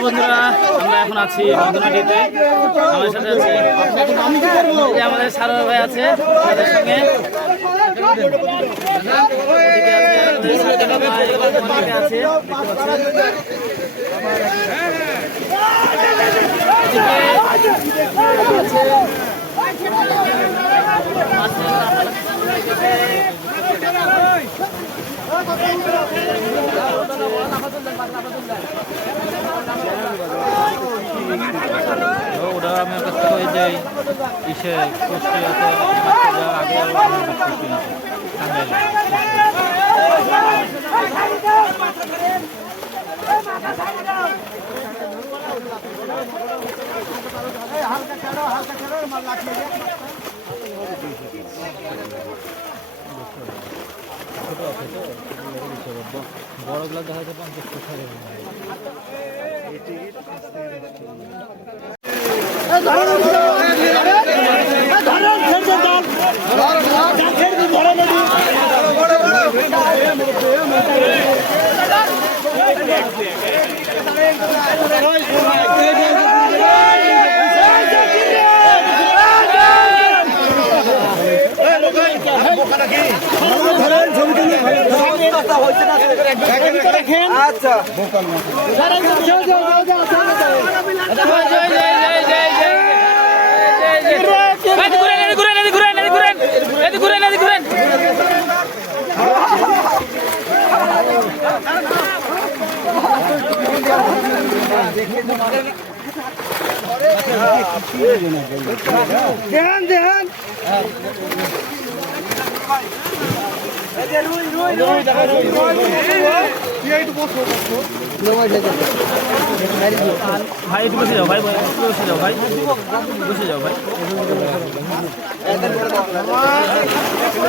Hello বন্ধুরা, আমরা এখন আছি নদীতে আমাদের সাথে আছে আমাদের সারোয়ার ভাই আছে আমাদের সঙ্গে। আছে আমাদের সাজ্জাদ ভাই, ওদিকে আছে দেখতে পাচ্ছেন। তো ওটা আমি কাছ থেকে যে ইসে কিনেছি টাঙ্গাইলে বড়গুলো দেখা টাকা আচ্ছা। দেহান দেহান ভাই একটু বসে যাও ভাই বসে যাও ভাই বসে যাও ভাই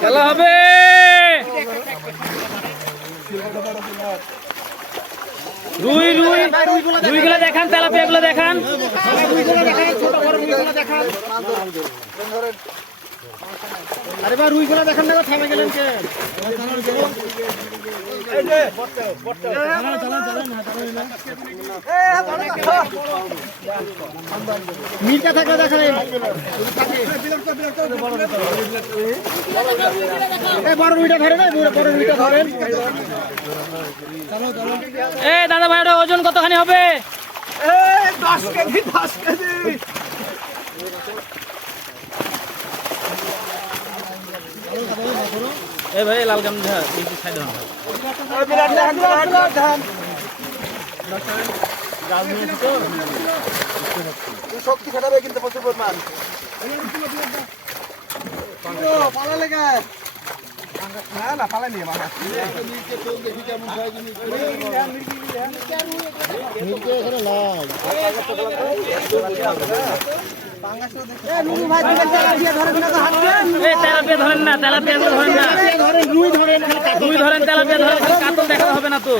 খেলা হবে। রুই রুই রুইগুলো দেখান তেলাপিয়া গুলো দেখান দেখেন ছোট বড় রুইগুলো দেখেন। আরে ভাই রুইগুলো দেখেন না থামে গেলেন কে? মির্কা থাকলে দেখেন এই বড় রুইটা ধরেন এই বড় রুইটা ধরেন এ দাদা ভাই ওটা ওজন কতখানি হবে? দশ কেজি দশ কেজি। এ ভাই লাল এই সাইড হন বিরাট ধান শক্তি খাটাবে কিন্তু প্রচুর পরিমাণ পালালে গে না না পালাই নিয়ে মামা তেলাপিয়া ধরেন না তেলাপিয়া ধরেন না রুই ধরেন রুই ধরেন তেলাপিয়া ধরেন খালি কাতল দেখাতে হবে না তো।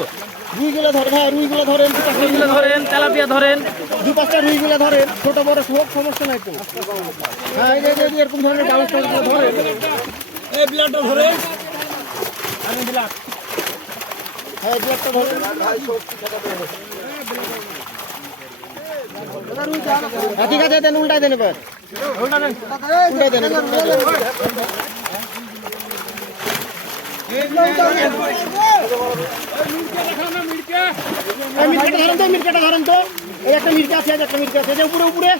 রুইগুলো ধরেন হ্যাঁ রুইগুলো ধরেন রুইগুলো ধরেন তেলাপিয়া ধরেন। দু পাঁচটা রুইগুলো ধরেন ছোট বড় হোক সমস্যা নাই তো। হ্যাঁ এই যে- এরকম ধরনের ব্যবস্থা ধরেন। এই ব্লাডটা ধরেন। হ্যাঁ ধরেন। ঠিক আছে দেন উল্টাই দেন এবার। উল্টাই দেন। উল্টাই দেন। মিরকাটা ধরেন তো এই একটা মিরকা আছে একটা মিরকা আছে উপরে উপরে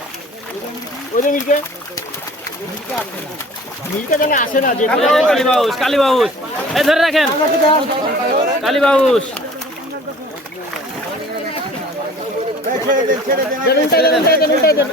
ওই যে মিরকা মিরকা যেন আসে না যে কালী বাউস এই ধরে রাখেন। কালী বাউস দেন উল্টাই দেন।